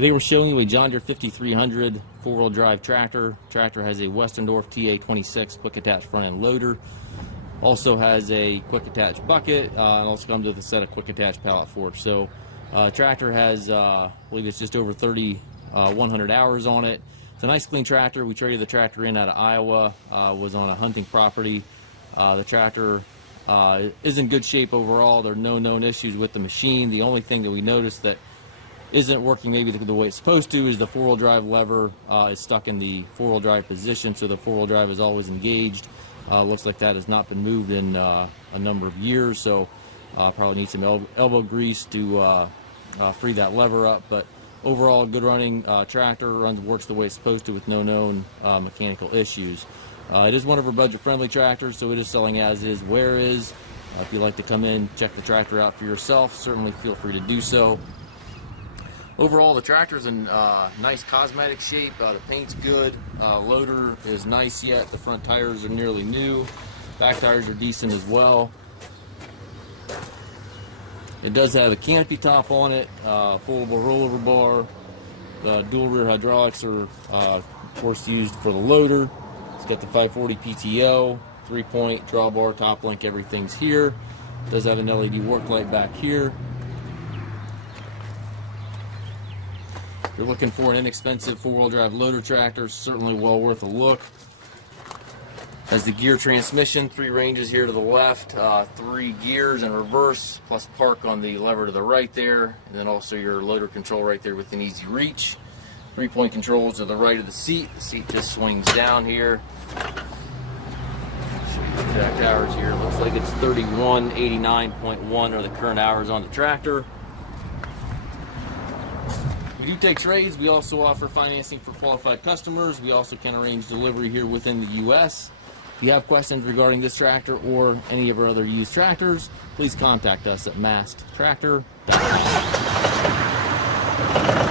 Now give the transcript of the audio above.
Today we're showing you a John Deere 5300 four-wheel drive tractor. Tractor has a Westendorf TA26 quick attach front end loader. Also has a quick attach bucket, and also comes with a set of quick attach pallet forks. So tractor has, I believe it's just over 3,100 hours on it. It's a nice clean tractor. We traded the tractor in out of Iowa, was on a hunting property. The tractor is in good shape overall. There are no known issues with the machine. The only thing that we noticed that isn't working maybe the way it's supposed to is the four-wheel drive lever is stuck in the four-wheel drive position, so the four-wheel drive is always engaged. Looks like that has not been moved in a number of years, so probably need some elbow grease to free that lever up. But overall, good running tractor, works the way it's supposed to with no known mechanical issues. It is one of our budget-friendly tractors, so it is selling as is, where is. If you'd like to come in, check the tractor out for yourself, certainly feel free to do so. Overall, the tractor's in nice cosmetic shape. The paint's good. Loader is nice yet. The front tires are nearly new. Back tires are decent as well. It does have a canopy top on it, foldable rollover bar. The dual rear hydraulics are, of course, used for the loader. It's got the 540 PTO, 3-point drawbar, top link, everything's here. It does have an LED work light back here. If you're looking for an inexpensive four-wheel drive loader tractor, certainly well worth a look. Has the gear transmission, 3 ranges here to the left, 3 gears in reverse, plus park on the lever to the right there, and then also your loader control right there within easy reach. 3-point controls to the right of the seat. The seat just swings down here. Show you the exact hours here. Looks like it's 3189.1 are the current hours on the tractor. We do take trades. We also offer financing for qualified customers. We also can arrange delivery here within the U.S. If you have questions regarding this tractor or any of our other used tractors, please contact us at maskedtractor.com.